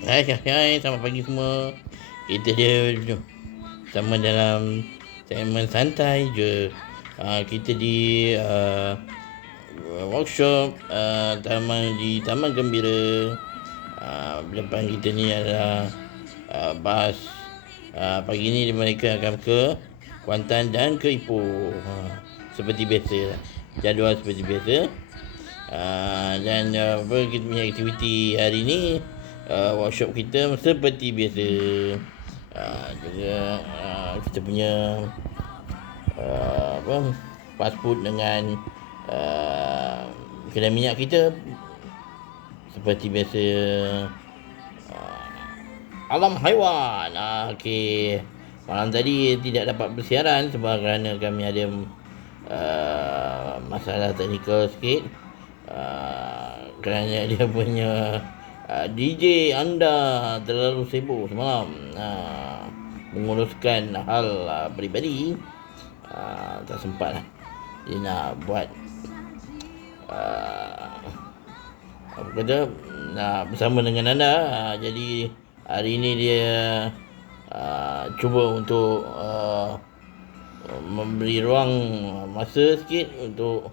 Hai, selamat pagi semua. Kita dia sama dalam segmen santai je. Kita di workshop Taman Gembira. Depan kita ni adalah bas. Pagi ni mereka akan ke Kuantan dan ke Ipoh. Seperti biasa lah. Jadual seperti biasa. Dan kita punya aktiviti hari ni, workshop kita seperti biasa. Juga kita punya fast food dengan kedai minyak kita seperti biasa. Alam haiwan. Okey, malam tadi tidak dapat bersiaran sebab kerana kami ada masalah teknikal sikit. Kerana dia punya DJ anda terlalu sibuk semalam menguruskan hal peribadi. Tak sempat lah dia nak buat apa kata, nak bersama dengan anda. Jadi hari ini dia cuba untuk memberi ruang masa sikit untuk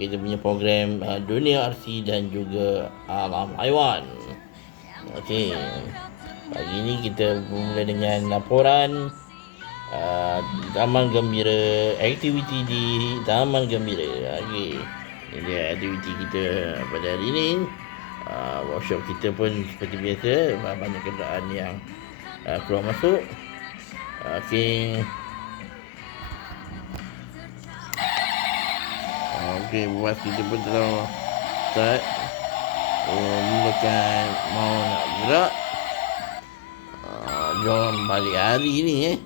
kita punya program Dunia RC dan juga Alam Haiwan. Okey, pagi ni kita mula dengan laporan Taman Gembira, aktiviti di Taman Gembira. Okey, ini dia aktiviti kita pada hari ini. Workshop kita pun seperti biasa, banyak kenderaan yang keluar masuk. Okey. Okey, buat kita pun telah start. Mulakan mau nak gerak. Jom balik hari ni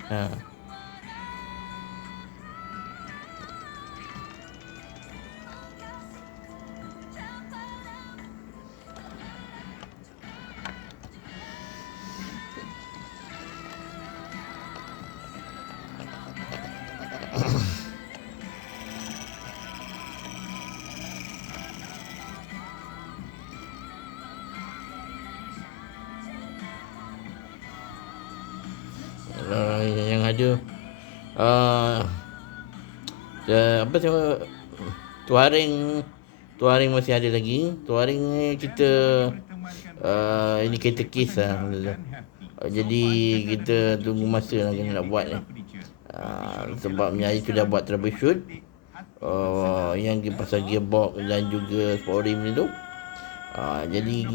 yang ada apa sama Tuaring masih ada lagi. Tuaring ni kita ini kereta kes lah. Jadi kita tunggu masa lah kena nak buat ni. Sebab hari tu dah buat troubleshoot yang pasal gearbox dan juga sport rim ni tu. Jadi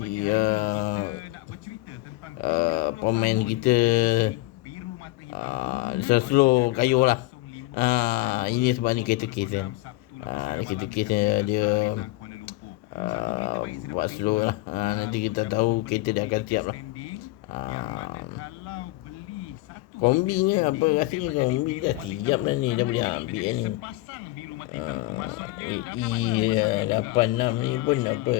pemain kita slow kayu lah. Ini sebab ni kereta kes kan. Kereta kes dia buat slow lah. Nanti kita tahu kereta dia akan siap lah. Kombinya apa rasanya, kombi dah siap dah ni, dah boleh ambil ni. 86 ni pun apa,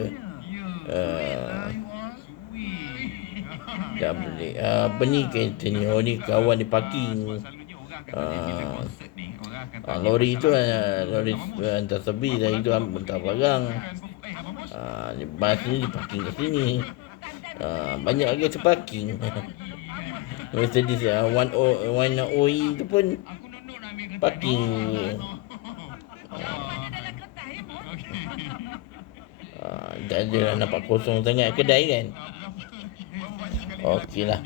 dah boleh. Apa ni kereta ni, ni kawan di parking. Lori tu lori hantar sebi dari tu hantar barang. Bas ni diparking kat sini. Banyak lagi terparking. Mercedes 1OE tu pun parking. Tak ada lah, nampak kosong sangat kedai kan. Okey lah.